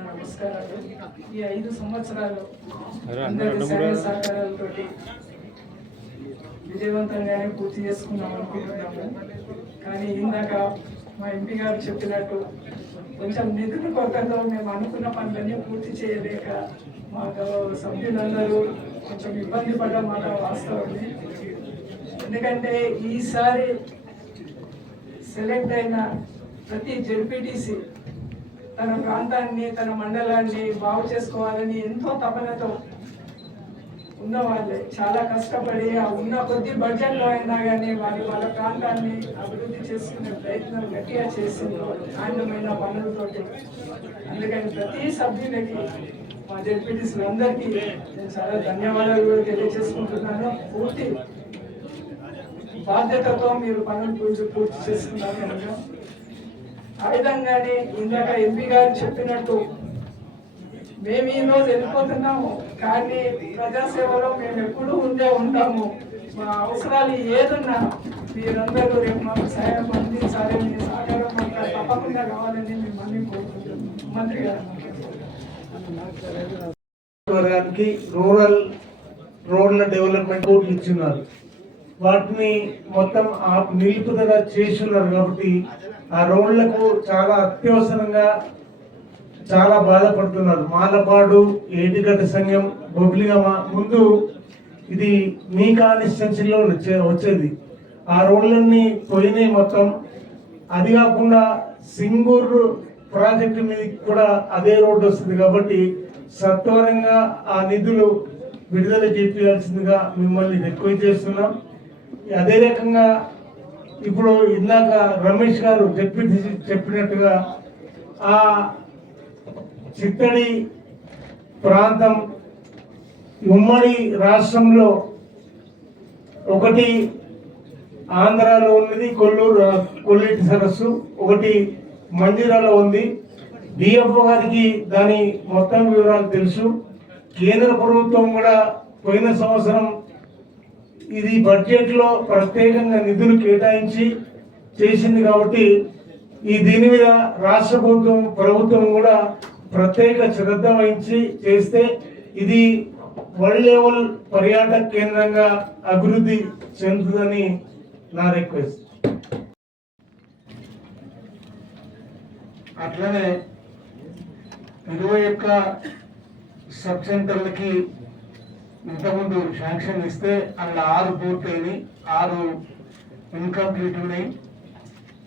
నమస్కారాలు. ఈ ఐదు సంవత్సరాలు అందరి సహాయ సహకారాలతోటి విజయవంతంగానే పూర్తి చేసుకున్నాం అనుకుంటున్నాము. కానీ ఇందాక మా ఎంపీ గారు చెప్పినట్టు కొంచెం నిధుల కొరతతో మేము అనుకున్న పనులన్నీ పూర్తి చేయలేక మా సభ్యులందరూ కొంచెం ఇబ్బంది పడ్డ మాట వాస్తవమే ఎందుకంటే ఈసారి సెలెక్ట్ అయిన ప్రతి జెడ్పీటీసీ తన ప్రాంతాన్ని తన మండలాన్ని బాగు చేసుకోవాలని ఎంతో తపనతో ఉన్న వాళ్ళే చాలా కష్టపడి ఆ ఉన్న కొద్ది బడ్జెట్లో అయినా కానీ వారి వాళ్ళ ప్రాంతాన్ని అభివృద్ధి చేసుకునే ప్రయత్నం గట్టిగా చేసింది నాణ్యమైన పనులతోటి. అందుకని ప్రతి సభ్యులకి మా డెప్యూటీస్లు అందరికీ నేను చాలా ధన్యవాదాలు కూడా తెలియజేసుకుంటున్నాను. పూర్తి బాధ్యతతో మీరు పనులు పూర్తి పూర్తి చేసుకున్నారు కనుక ఆ విధంగానే ఇందాక ఎంపీ గారు చెప్పినట్టు మేము ఈ రోజు వెళ్ళిపోతున్నాము కానీ ప్రజాసేవలో మేము ఎప్పుడూ ఉండే ఉంటాము. మా అవసరాలు ఏదున్నా మీరందరూ రేపు మాకు సహాయం అందించాలి మీ సహకారం మాకు తప్పకుండా కావాలని మిమ్మల్ని కోరుకుంటున్నాం మంత్రి గారు. వర్గానికి రూరల్ రోడ్ల డెవలప్మెంట్ కోట్లు ఇచ్చున్నారు వాటిని మొత్తం ఆ నిలుపుదల చేస్తున్నారు కాబట్టి ఆ రోడ్లకు చాలా అత్యవసరంగా చాలా బాధపడుతున్నారు. మాలపాడు ఏటిగడ్డ సంఘం బొబ్లిగమ ముందు ఇది మీ కాన్స్టిట్యున్సీలో వచ్చే వచ్చేది. ఆ రోడ్లన్నీ పోయినాయి మొత్తం. అది కాకుండా సింగూరు ప్రాజెక్టు మీద కూడా అదే రోడ్డు వస్తుంది కాబట్టి సత్వరంగా ఆ నిధులు విడుదల చేయాల్సిందిగా మిమ్మల్ని రిక్వెస్ట్ చేస్తున్నాం. అదే రకంగా ఇప్పుడు ఇందాక రమేష్ గారు చెప్పి చెప్పినట్టుగా ఆ చిత్తడి ప్రాంతం ఉమ్మడి రాష్ట్రంలో ఒకటి ఆంధ్రాలో ఉన్నది కొల్లూరు కొల్లేటి సరస్సు ఒకటి మందిరాలో ఉంది. డిఎఫ్ఓ గారికి దాని మొత్తం వివరాలు తెలుసు. కేంద్ర ప్రభుత్వం కూడా పోయిన సంవత్సరం ఇది బడ్జెట్లో ప్రత్యేకంగా నిధులు కేటాయించి చేసింది కాబట్టి ఈ దీని మీద రాష్ట్ర ప్రభుత్వం ప్రభుత్వం కూడా ప్రత్యేక శ్రద్ధ వహించి చేస్తే ఇది వరల్డ్ లెవెల్ పర్యాటక కేంద్రంగా అభివృద్ధి చెందుతుందని నా రిక్వెస్ట్. అట్లనే ఇరవై ఒక్క సబ్ సెంటర్లకి ఇంతకుముందు శాంక్షన్ ఇస్తే అందులో ఆరు పూర్తయినాయి ఆరు ఇన్కంప్లీట్ ఉన్నాయి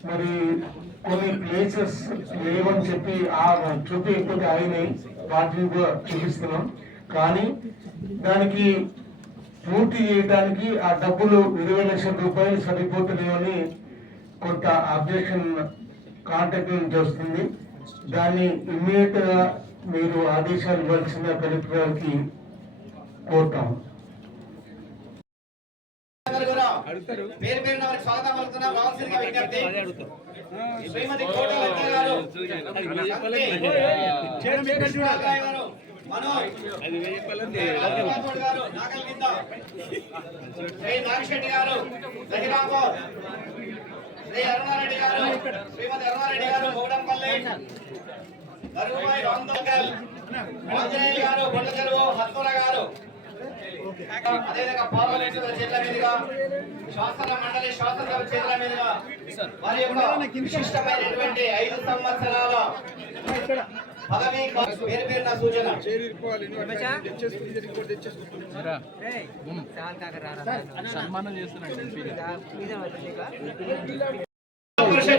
మరి కొన్ని ప్లేసెస్ లేవని చెప్పి ఆ చుట్టూ ఎక్కువ అయినాయి వాటిని కూడా చూపిస్తున్నాం. కానీ దానికి పూర్తి చేయడానికి ఆ డబ్బులు ఇరవై లక్షల రూపాయలు సరిపోతున్నాయని కొంత అబ్జెక్షన్ కాంటాక్ట్ నుంచి వస్తుంది. దాన్ని ఇమ్మీడియట్గా మీరు ఆదేశాలు ఇవ్వాల్సిన కలెక్టర్ గారికి కోరుతాము పేరు పేరున వారికి స్వాగతం పలుకుతున్నాం రావాల్సిందిగా విజ్ఞప్తి శ్రీమతి కోట లక్ష్మి గారు గారు గారు శ్రీ నాగశెట్టి గారు దహిరాంపూర్ శ్రీ అరుణారెడ్డి గారు శ్రీమతి అరుణారెడ్డి గారు దరుగుబాయి ఆంజనేయులు గారు చెరువు హత్తుల గారు అదేవిధంగా పార్లమెంట్ చేతుల మీదుగా శాసన మండలి శాసనసభ చేతుల మీదుగా వారి యొక్క విశిష్టమైనటువంటి ఐదు సంవత్సరాల పదవి పేరు పేరున సూచన.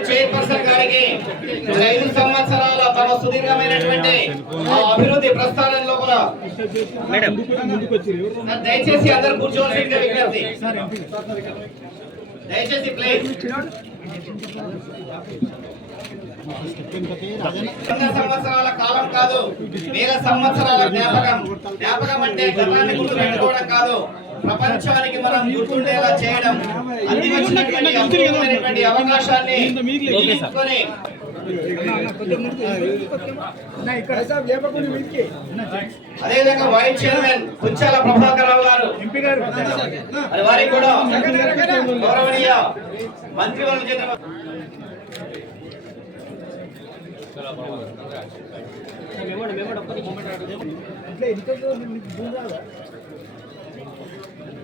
చైర్పర్సన్ గారికి ఐదు సంవత్సరాల తమ సుదీర్ఘమైనటువంటి ఆ అభివృద్ధి ప్రస్థానం లోపల దయచేసి అందరు కూర్చోవలసిందిగా విజ్ఞప్తి. దయచేసి ప్లీజ్. వంద సంవత్సరాల కాలం కాదు వేల సంవత్సరాల జ్ఞాపకం. జ్ఞాపకం అంటే గతాన్ని గుర్తు పెట్టుకోవడం కాదు. ప్రపంచానికి మనం గుర్తుండేలా చేయడం అందివచ్చినటువంటి అపూర్వమైనటువంటి అవకాశాన్ని తీసుకొని అదేవిధంగా వైస్ చైర్మన్ కుంచాల ప్రభాకర్ రావు గారు. మరి వారికి కూడా గౌరవనీయ మంత్రి వాళ్ళ చేత